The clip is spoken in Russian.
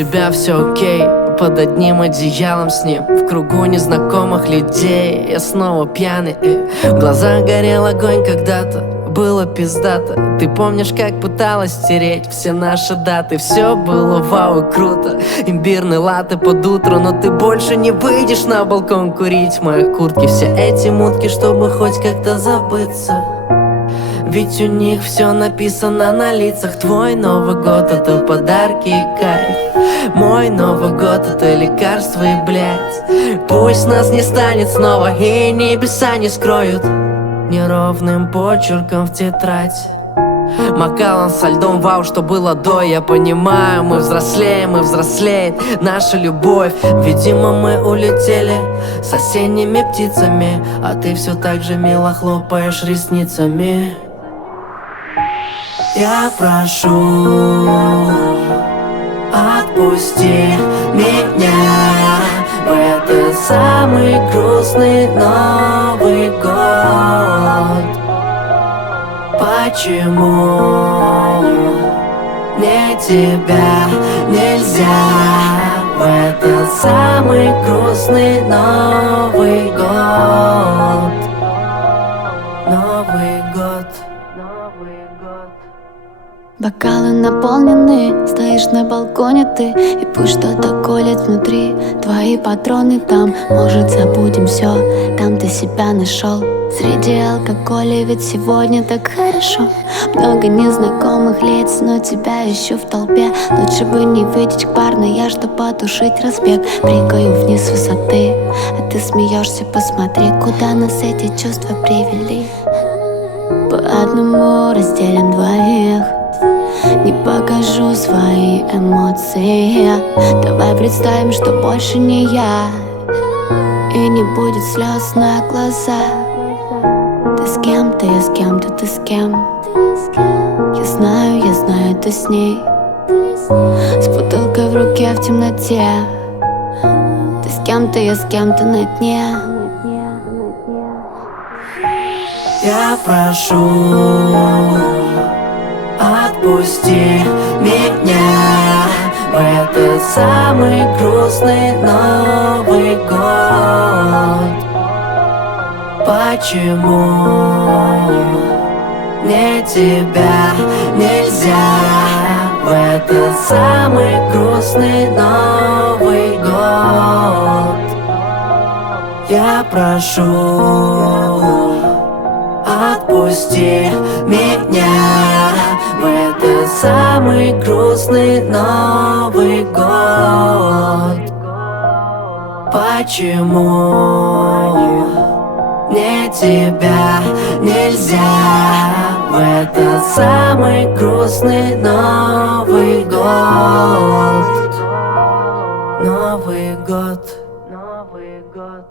тебя все окей, под одним одеялом с ним, в кругу незнакомых людей. Я снова пьяный, в глазах горел огонь когда-то, было пиздато. Ты помнишь, как пыталась стереть все наши даты? Все было вау и круто, имбирный латте под утро. Но ты больше не выйдешь на балкон курить в моей куртке. Все эти мутки, чтобы хоть как-то забыться, ведь у них все написано на лицах. Твой Новый год — это подарки и кайф, мой Новый год — это лекарство и блядь. Пусть нас не станет снова и небеса не скроют неровным почерком в тетрадь. Макалан со льдом, вау, что было до. Я понимаю, мы взрослеем, и взрослеет наша любовь. Видимо, мы улетели с осенними птицами, а ты все так же мило хлопаешь ресницами. Я прошу, отпусти меня в этот самый грустный Новый год. Почему мне тебя нельзя в этот самый грустный Новый год? Новый год, Новый год. Бокалы наполнены, стоишь на балконе ты, и пусть что-то колет внутри. Твои патроны там, может забудем все, там ты себя нашел. Среди алкоголя, ведь сегодня так хорошо. Много незнакомых лиц, но тебя ищу в толпе. Лучше бы не выйти к парной, я жду потушить разбег. Прыгаю вниз с высоты, а ты смеешься, посмотри, куда нас эти чувства привели. По одному разделим двоих, не покажу свои эмоции. Давай представим, что больше не я, и не будет слез на глазах. Ты с кем-то, я с кем-то, ты с кем? Я знаю, ты с ней, с бутылкой в руке в темноте. Ты с кем-то, я с кем-то на дне. Я прошу, отпусти меня в этот самый грустный Новый год. Почему мне тебя нельзя в этот самый грустный Новый год? Я прошу, отпусти меня в этот самый грустный Новый год. Почему мне тебя нельзя в этот самый грустный Новый год? Новый год, Новый год.